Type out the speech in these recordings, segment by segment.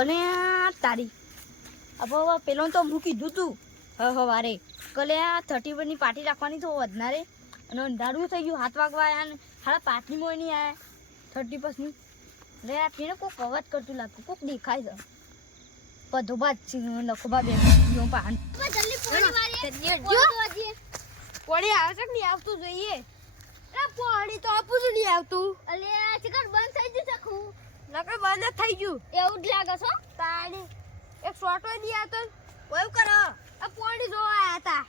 અને તારી अब પેલો તો હું કીધું તું સવારે કલે આ 31 ની પાર્ટી રાખવાની તો વધનારે અને અંધારું થઈ ગયું 7 વાગવા આયા ને હાડા 5 ની મોય નહીં આયા 31 ની રે આ પીને કોક અવાજ કરતું લાગતું કોક દેખાય છે પધોબા લખોબા બે યો પાન જલ્દી પોણી વાળી જો પોણી આવે છે કે નહીં આવતું જોઈએ એ પોણી તો આપું જ નહીં આવતું અલે ચિકન બંધ થઈ ગયું સખું નકર બંધ થઈ ગયું એવું જ લાગે છો તાણી એક શોર્ટો નહીં આવતો ઓય કરો આ પોણી જોવા આયા હતા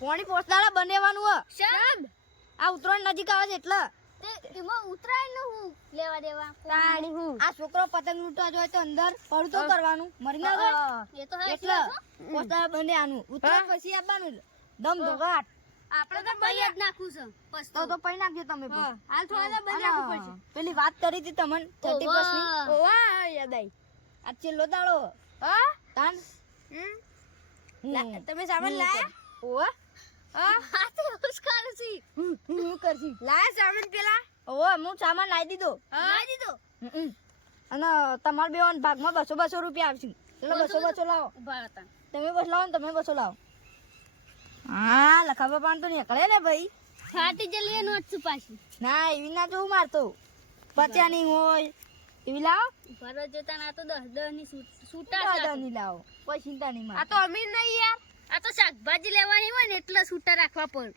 પોણી પોસ્ટાળા બનેવાનું હ શેમ આ ઉતરાણ નજીક આવે છે એટલે એમાં ઉતરાણ નું હું લેવા દેવા તાણી હું આ છોકરો પતંગ લૂંટવા જોઈએ તો અંદર પડું તો કરવાનું મરી ના ગયો એ તો હે એટલે પોસ્ટાળા બનેવાનું ઉતરાણ પછી આવવાનું દમ ધોગાટ આપણે તો પૈ જ નાખું છે પસ્તો તો પૈ નાખજો તમે હાલ થોડા બંધ રાખવું પડશે પેલી વાત કરી હતી તમને 30 ની ઓવા યાદ આવી આ છેલ્લો દાડો હા તાન તમે સામાન લાયા ઓવા હા તે ઉસ્કાર છે હું કરજી લાયા સામાન પેલા ઓવા હું સામાન લાવી દીધો લાવી દીધો અને તમાર બેવાન ભાગમાં 200 રૂપિયા આવશે એટલે 200 લાવો ઉભા હતા તમે બસ લાવો ને તમે 200 લાવો હા લખાવા પાન તો નીકળે ને ભાઈ ફાટી જલી નોટ છું પાછી ના એવી ના જો મારતો બચ્ચાની હોય એવી લાવ ભરો જોતા ના તો 10 ની સૂટા 10 ની લાવો કોઈ ચિંતા નહીં માર આ તો અમીર નહીં યાર આ તો શાકભાજી લેવાની હોય ને એટલે સૂટા રાખવા પડ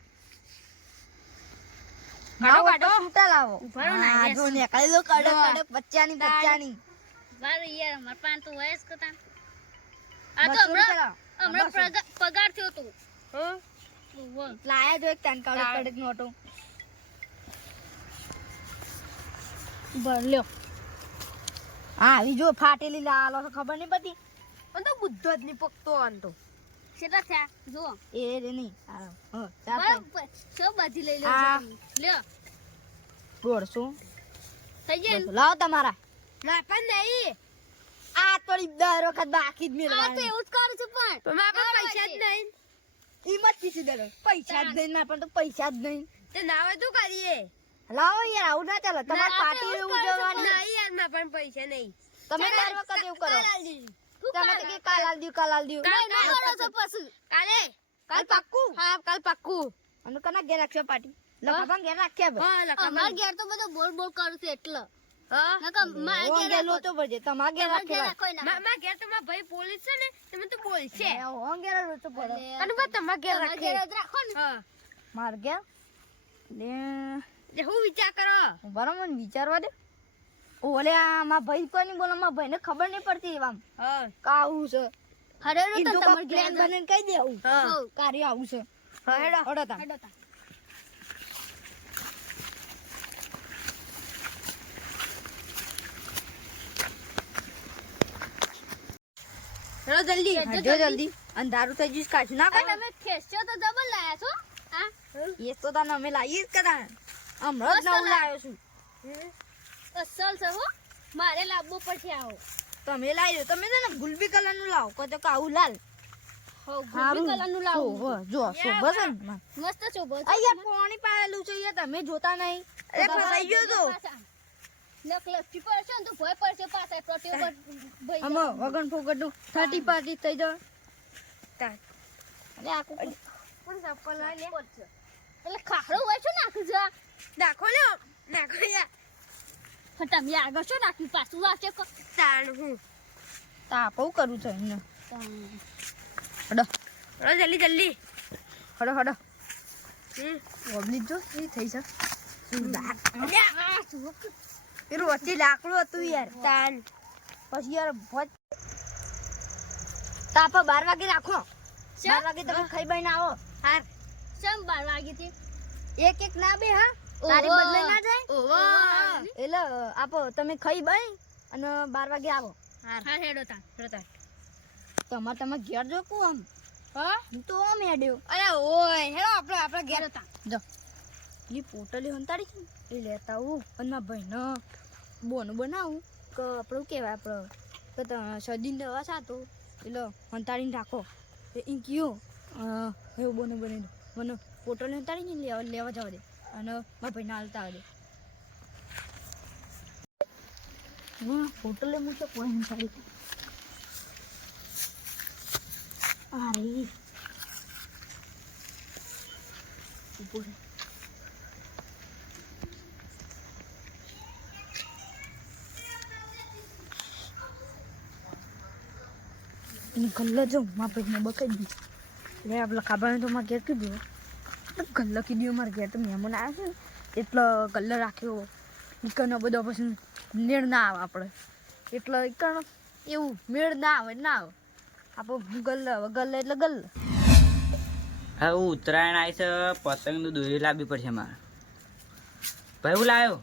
ગાડો ગાડો સૂટા લાવો ભરો ના જો નીકળી લો કડક કડક બચ્ચાની વાર યાર માર પાન તો વયસ કતા આ તો હમણાં પગાર થયો તો લાયા જો એક કાન કાળો કડક નોટો ભર લ્યો હા આવી જો ફાટેલી લાલો ખબર નહીં પડી પણ તો બુદ્ધો જ નહીં પકતો આન તો કેટલા થયા જો એ રે નહીં હા ચાલ સો બાજી લઈ લ્યો 150 થઈ જાય લાવ તમારા ના પણ નહીં આ થોડી 10 વખત બાકી જ મેળવાની આ તો એવું જ કરું છું પણ મારા પૈસા જ નહીં ઈમત કીધી દે પૈસા જ નહીં ના પણ તો પૈસા જ નહીં તે નાવે તું કરીએ લાવો યાર આવું ના ચાલે તમાર પાર્ટી ઉજવવાની નહીં યાર ના પણ પૈસા નહીં તમે દર વખત એવું કરો તમે તો કે કાલ આલ દીવ ના કરો છો પછી કાલ પાક્કું હા કાલ પાક્કું અને કના ઘેર રાખશો પાર્ટી લખાભાં ઘેર રાખ્યા હા લખાભાં અમાર ઘેર તો બધો બોલ બોલ કરું છું એટલે હા નકા માર ઘેર લોચો પડજે તમાર ઘેર રાખ્યા માર ઘેર તો માર ભાઈ પોલીસ છે ને તમે તો બોલશે ઓન ઘેર લોચો પડે અને બા તમાર ઘેર રાખો ને હા માર ઘેર લે હું વિચાર કરો બરાબર મને વિચારવા દે ઓલે આ માર ભાઈ કોની બોલો માર ભાઈને ખબર નહીં પડતી એમ હા કાવું છે હરે તો તમાર ઘેર બને કહી દેવું હા કાર્ય આવું છે હા હેડો તા ચલો જલ્દી અંધારું થઈ ગયું કાઢ ના કોઈ તમે ખેસ્યો તો ડબલ લાયા છો હા એ તો તને અમે લાવી જ કદા હમણાં જ નવું લાવ્યો છું અસલ છે હો મારે લાવવો પડશે આવો તમે લાવ્યો તમે ને ગુલબી કલર નું લાવો કોઈ તો કાવું લાલ હો ગુલબી કલર નું લાવો જો શોભા છે મસ્ત શોભા છે અહીંયા પાણી પાયેલું છે અહીંયા તમે જોતા નહીં અરે ફસાઈ ગયો તો લખલખી પડશે ને તો ભય પડશે પાછા પ્રતિ ઉપર ભાઈ આમ વગન ફોગડનું 30 પાર્ટી થઈ જાય તા અરે આકુ પણ ચપ્પલ લઈ લે એટલે ખાખરો હોય છે નાખું છે નાખો યા ફટામ યા આગળ શું નાખી પાછું વાકે તાણ હું તાપો કરું છે ને હડો જલ્દી હડો ઓબલી જો એ થઈ છે એરું વચ્ચે લાકડું હતું યાર તાન પછી યાર તાપા 12 વાગે રાખો 12 વાગે તમે ખાઈ બાઈ ના આવો હાર ચમ 12 વાગે થી એક ના બે હા તારી બદલે ના જાય ઓવા એટલે આપો તમે ખાઈ બાઈ અને 12 વાગે આવો હા હેડો તા તમાર ઘેર જો કો આમ હા તો આમ હેડ્યો અરે ઓય હેડો આપણે ઘેર હતા જો ये પોટલી હંતાડી છે એ લેતા હું અને મારા ભાઈને બોનું બનાવું કે આપણું કહેવાય આપણે કે સદીન દવા સાતો એટલે હંતાડીને રાખો એ કયો એવું બોનું બની મને પોટલી હંતાડીને લેવા જવા દે અને મારા ભાઈને હાલતા આવે દે પોટલે મૂકે કોઈ હંતાડી અરે ઉભો રહે. ગલ્લો જો મારા પેટને બકાઈ દી લે આપલા ખાબાને તો મારે ઘેર કીધું ગલ્લો કીધું મારે ઘેર તો મહેમાન આવ્યા છે ને એટલે ગલ્લો રાખ્યો ઈકનો બધો પછી મેળ ના આવે આપણે એટલે ઈકનો એવું મેળ ના આવે આપણો ગલ્લો એટલે ગલ્લો. હવે ઉત્તરાયણ આવી છે પતંગનું દોરી લાવવી પડશે મારે. ભાઈ હું લાવ્યો?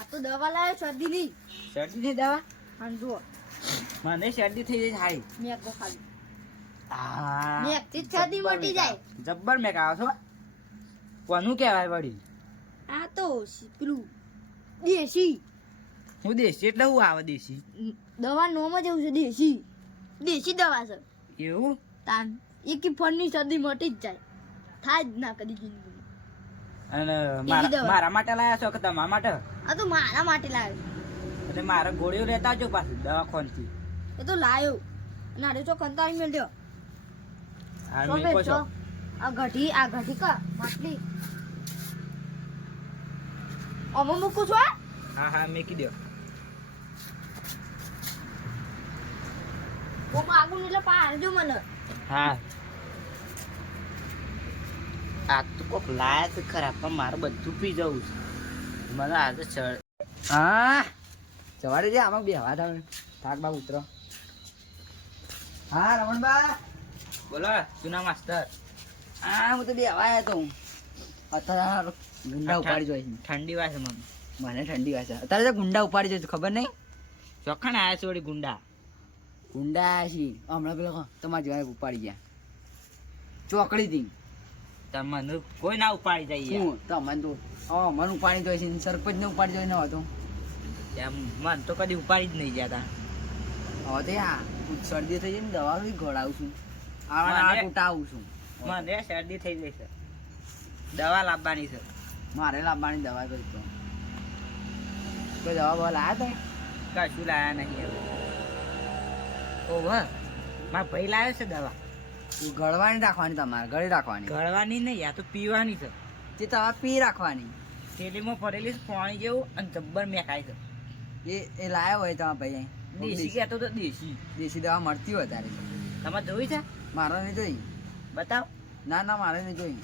આ તો દવા લાવ્યો શરદીની. શરદીની દવા? હા જુઓ મને શરદી થઈ જાય હાઈ. મેં કો ખાલી હા મેં થી શરદી મટી જાય. જબ્બર મેક આવો છો. કોનું કહેવાય વળી? આ તો પેલું દેશી. હું દેશી એટલે હું આવે દેશી? દવા નોમ જ એવું છે દેશી દવા છે. એવું? તાન એકી ફળની શરદી મટી જ જાય થાય જ ના કદી જિંદગી. અને દવા. મારા માટે લાયા છો કે તમારા માટે? આ તો મારા માટે લાવ્યો. એટલે મારે ગોળીઓ લેતા આવજો પાછું દવાખાનથી. એ તો લાવ્યો અને આડે ચો કંતાળી મેલ્યો. હાલ તો મેં કહો છો. આ ઘટી કા માટલી ઓમો મૂકું છો. હા હા મેકી દો. હું માગું એટલે પાડજો મને. હા આ તો કોક લાયા તો ખરા પણ મારે બધું પી જવું છે. મને આજે હા સવારે જે આમાં બેહવા તમે થાક બા ઉતરો. હા રમણબા બોલો સુના માસ્તર. હા હું તો બેહવા આવ્યો તો અત્યારે ગુંડા ઉપાડી જોઈ ઠંડી વાસે મને ઠંડી વાસે અત્યારે તો ગુંડા ઉપાડી જોઈ ખબર નહીં ચોખ્ખાને આવ્યા છે વળી ગુંડા આવ્યા છે હમણાં પેલો તમારા જેવા ઉપાડી ગયા ચોકડી થી. તમને કોઈ ના ઉપાડી જાય હું તમને તો મને ઉપાડી જોઈ છે સરપંચ ને ઉપાડી જોઈ ન હતો મન તો કદી ઉપાડી જ નહીં ગયા તા. હવે આ શરદી થઈ જાય ને દવા ઘોડાવું છું આવું છું. મને શરદી થઈ ગઈ છે દવા લાવવાની છે મારે લાવવાની દવા કઈ તો કોઈ દવા બવા લાયા તા કશું લાયા નહીં. ઓહ મારા ભાઈ લાવ્યો છે દવા. ગળવાની રાખવાની તમારે ગળી રાખવાની ગળવાની નહીં યા તો પીવાની છે તે દવા પી રાખવાની થેલીમાં ભરેલી છે પાણી જેવું અને જબ્બર મેકાય છે એ લાવ્યો હોય તમારા ભાઈ દેશી કહેતો તો દેશી દવા મળતી હોય તારે તમારે જોઈ છે? મારે નહીં જોઈ. બતાવ. ના મારે નહીં જોઈ.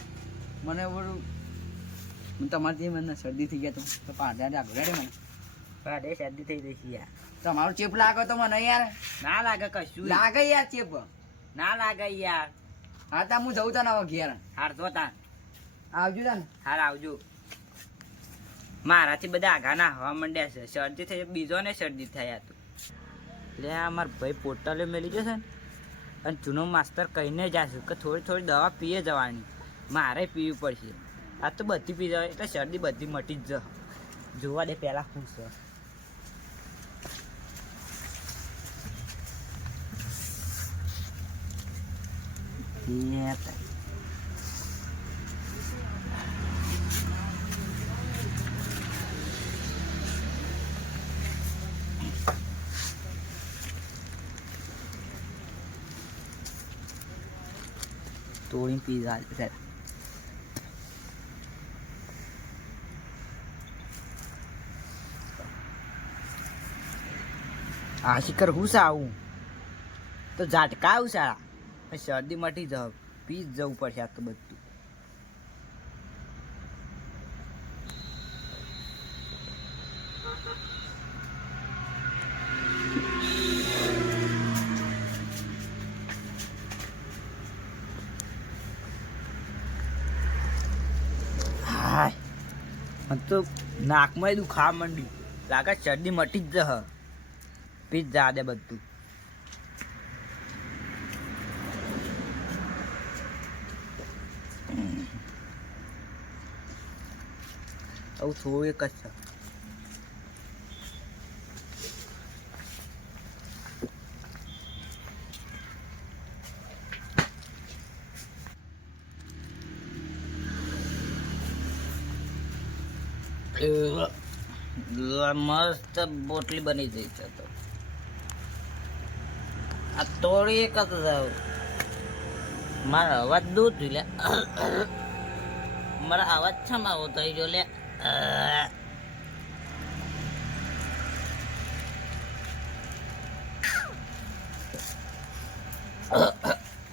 મને બધું તમારથી મને શરદી થઈ ગયા તો પાડે આગળ મને પાડે શરદી થઈ ગઈ છે યાર. તમારો ચેપ લાગે તો મને યાર. ના લાગે કશું લાગે યાર ચેપ ના લાગે યાર. હા તા હું જઉં તા ને ઘેર હાર જો તા આવજો તા ને હાર આવજો. મારાથી બધા આઘા ના હવા માંડ્યા છે શરદી થઈ બીજો ને શરદી થયા તો એટલે આ મારા ભાઈ પોટલે મેલી જશે ને અને જૂનો માસ્તર કહીને જશે કે થોડી થોડી દવા પીએ જવાની મારે પીવી પડશે. આ તો બધી પી જવાય એટલે શરદી બધી મટી જ જોવા દે પહેલાં શું છે. તોડી પીઝા આ શિખર હું આવું તો ઝાટકા આવું સારા શરદી મટી જાવ પી જ જવું પડશે આ તો બધું. તો નાકમાં દુખાવા માંડી લાગે શરદી મટી જ જશે પી જ જા દે બધું. આવું થોડું એક જ છે. મસ્ત બોટલી બની જઈ છે તો આ તોડી એક જ મારો અવાજ દૂર થયો લે મારા અવાજ છમ આવો થઈ ગયો લે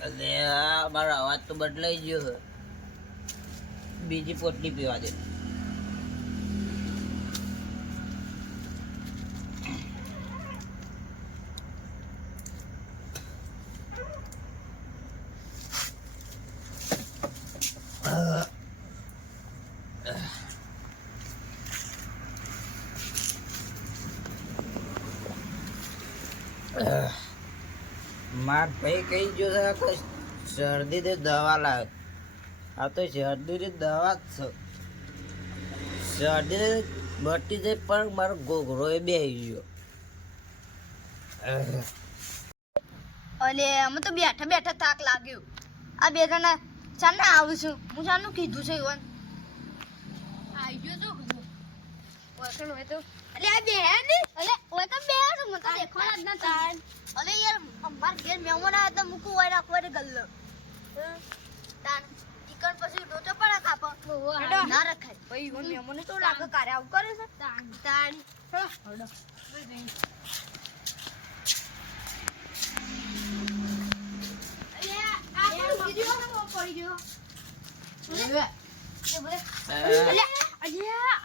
અલે મારો અવાજ તો બદલાઈ ગયો છે બીજી પોટલી પીવા દે માર ભાઈ કઈ ગયો છે કે શરદી તે દવા લાવે આ તો શરદી દવા જ છે શરદી બટી જાય પણ મારો ગોગરો એ બેસી ગયો અલે અમે તો બેઠા બેઠા થાક લાગ્યો આ બે જણા ચાને આવું છું હું ચાનું કીધું છે ઈવન આવી ગયો તો વર્કન હોય તો અલે આ બે હે ને અલે ઓય તો બે છે મને તો દેખવા જ ના તાન અલે યાર અમાર ઘેર મહેમાન આવ્યા તો મુકુ હોય રાખવા દે ગલ્લો તાન ઈકણ પછી ડોચો પણ કાપો ના રખાય ભાઈ ઈવન મહેમાન તો લાગે કારે આવું કરે છે તાન તાન હડો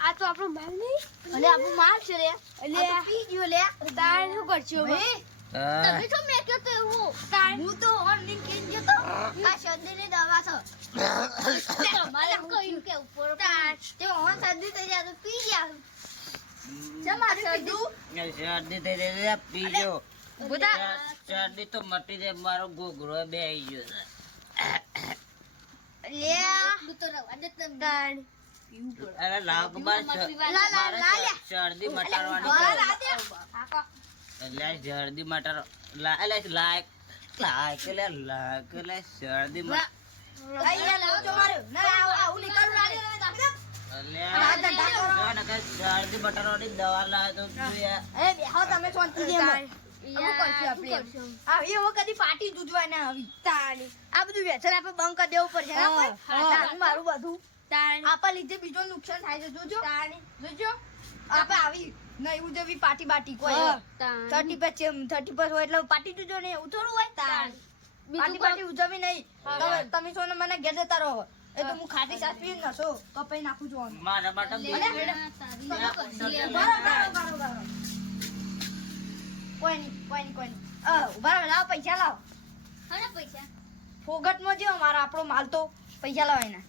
આ તો આપણો માલ નહીં અલે આપણો માલ છે રે અલે પી ગયો લે તાણ શું કરছো ભાઈ તમે તો મે કે તો એવું તાણ હું તો ઓન લિંક કે ગયો તો આ શરદીની દવા છે તમારે કહ્યું કે ઉપર તાણ તે ઓન શરદી થઈ જાય તો પી ગયા જમા શરદી થઈ જાય પીજો શરદી તો મટી જાય મારો ગોગરો બેસી ગયો લે હું તો રવા દે તાણ અરે લાવ બસ શરદી મટાડવાની એટલે શરદી મટાડો એટલે લાયક શરદી શરદી મટાડવાની દવા લાવે તો તમે શાંતિ દે કદી પાર્ટી દૂધવા ના આવી તાણી આ બધું વ્યસન આપણે બંધ કરી દેવું પડશે મારું બધું આપા લીધે બીજો નુકસાન થાય છે જોજો જોજો આપે આવી નહીં ઉજવી પાર્ટી બાટી કોઈ 30 હોય એટલે પાર્ટી જોજો ને એવું થોડું હોય પાર્ટી પાર્ટી ઉજવી નહીં તમે છો ને મને ઘેર જતા રહો એ તો હું ખાટી સાસ પી નસો કપાઈ નાખું છું મારા માટે કોઈ નહીં ઉભા લાવ પૈસા લાવ પૈસા ફોગટમાં જો મારા આપણો માલ તો પૈસા લાવ એના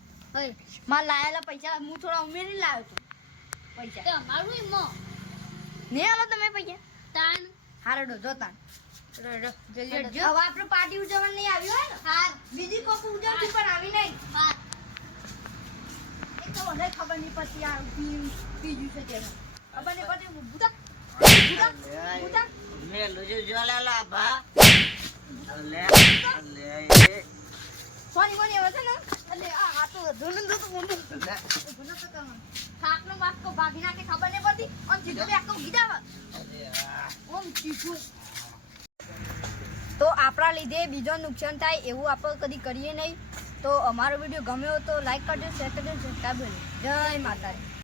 માલ લાયેલા પૈસા હું થોડા ઉમેરી લાવ્યો છું પૈસા મારું એમ નહીં આલો તમે પૈસા તાન હારડો જો તાન જલ્દી હવે આપણે પાર્ટી ઉજવવા નહીં આવ્યો હોય ને હા બીજી કોક ઉજવતી પણ આવી નહીં હા એ તો મને ખબર નહીં પછી આ બીજું છે તે ખબર નહીં પછી બુતા લે લોજો જોલા લાભા લે સોની મોની આવે છે ને એટલે આ તો ધોન તો મોટું થાકનો વાસ્કો ભાગી નાખે ખબર નહીં પડતી ઓમ જીતો બે આખો ગીધા ઓમ ચીચુ તો આપણા લીધે બીજો નુકસાન થાય એવું આપણે કદી કરીએ નહીં તો અમારો વિડીયો ગમ્યો તો લાઈક કરજો શેર કરજો સબસ્ક્રાઇબ કરજો જય માતાજી